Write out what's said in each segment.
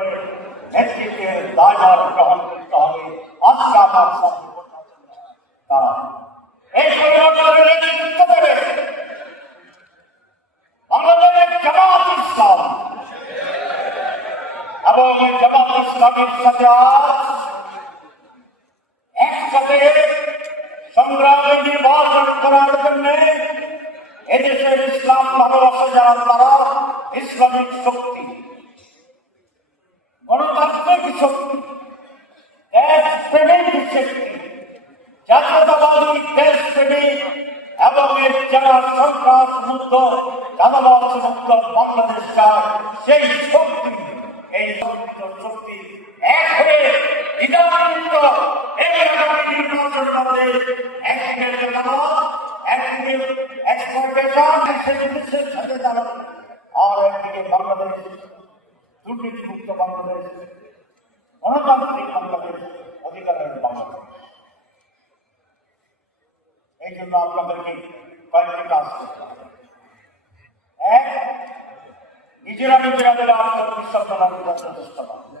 পরিবর্তনে নেতৃত্বের দায়ভার গ্রহণ করতে হবে। আজকে আমার তারা এই পরিবর্তনের নেতৃত্ব দেবে বাংলাদেশের জামাত ইসলাম এবং এই জামাত ইসলামের সাথে আজ একসাথে সংগ্রামে নির্বাচন করার জন্য এদেশের ইসলাম ভালোবাসা যারা তারা ইসলামিক শক্তি, গণতান্ত্রিক শক্তি, দেশপ্রেমিক শক্তি, জাতীয়তাবাদী দেশপ্রেমিক এবং এর যারা সন্ত্রাস মুক্ত চাঁদাবাদ মুক্ত বাংলাদেশ চায় সেই শক্তি, এই শক্তি এক হয়ে ইদানিত এই আগামী নির্বাচন মধ্যে একদিকে জামাত, একদিকে এক্সপ্লয়টেশন এক্সের সাথে দাঁড়াবে, আর একদিকে বাংলাদেশ দুর্নীতিমুক্ত বাংলাদেশ, গণতান্ত্রিক বাংলাদেশ, অধিকারের বাংলাদেশ। এই জন্য আপনাদেরকে কয়েকটি কাজ করতে হবে। এক, নিজেরা আত্মবিশ্বাস বানানোর চেষ্টা করবে।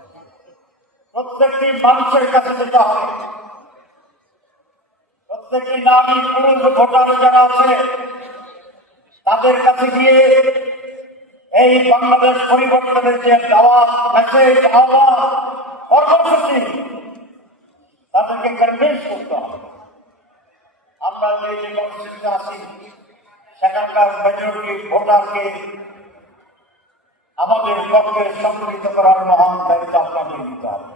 প্রত্যেকটি মানুষের কাছে যেতে হবে, প্রত্যেকটি নারী পুরুষ ভোটার যারা আছে তাদের কাছে গিয়ে এই বাংলাদেশ পরিবর্তনের যে দাওয়াত, মেসেজ, আহ্বান, কর্মসূচি তাদেরকে কনভিন্স করতে হবে। আমরা যে কর্মসূচিতে আছি সেখানকার মেজরিটি ভোটারকে আমাদের পক্ষে সংগঠিত করার মহান দায়িত্ব আপনাকে দিতে হবে।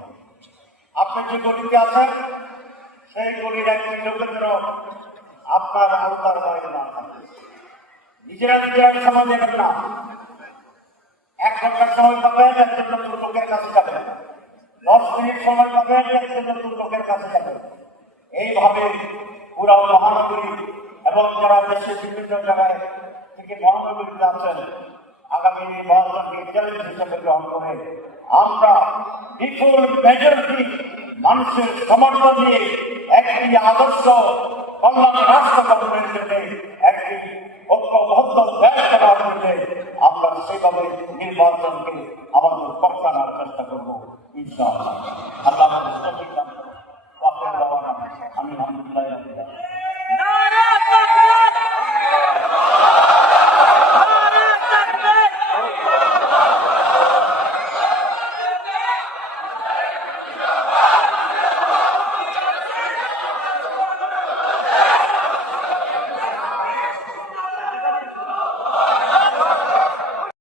আপনি যে গলিতে আছেন সেই গলির একটি লোকের জন্য আপনার আওতার বাইরে না থাকে। নিজেরা সময় দেবেন না। 1 ঘন্টার সময় পাবেন, একজন নতুন লোকের কাছে যাবেন। 10 মিনিট সময় পাবেন, একজন নতুন লোকের কাছে যাবেন। এইভাবে পুরা মহানগরী এবং যারা দেশের বিভিন্ন জায়গায় থেকে মহানগরীতে আছেন আগামী নির্বাচনকে চ্যালেঞ্জ হিসেবে গ্রহণ করে আমরা বিপুল মেজরিটি মানুষের সমর্থন নিয়ে একটি আদর্শ কল্যাণ রাষ্ট্র গঠনের জন্য একটি ঐক্যবদ্ধ দেশ করার জন্য আমরা সেভাবে নির্বাচনকে আমাদের পক্ষে আনার চেষ্টা করবো ইনশাআল্লাহ।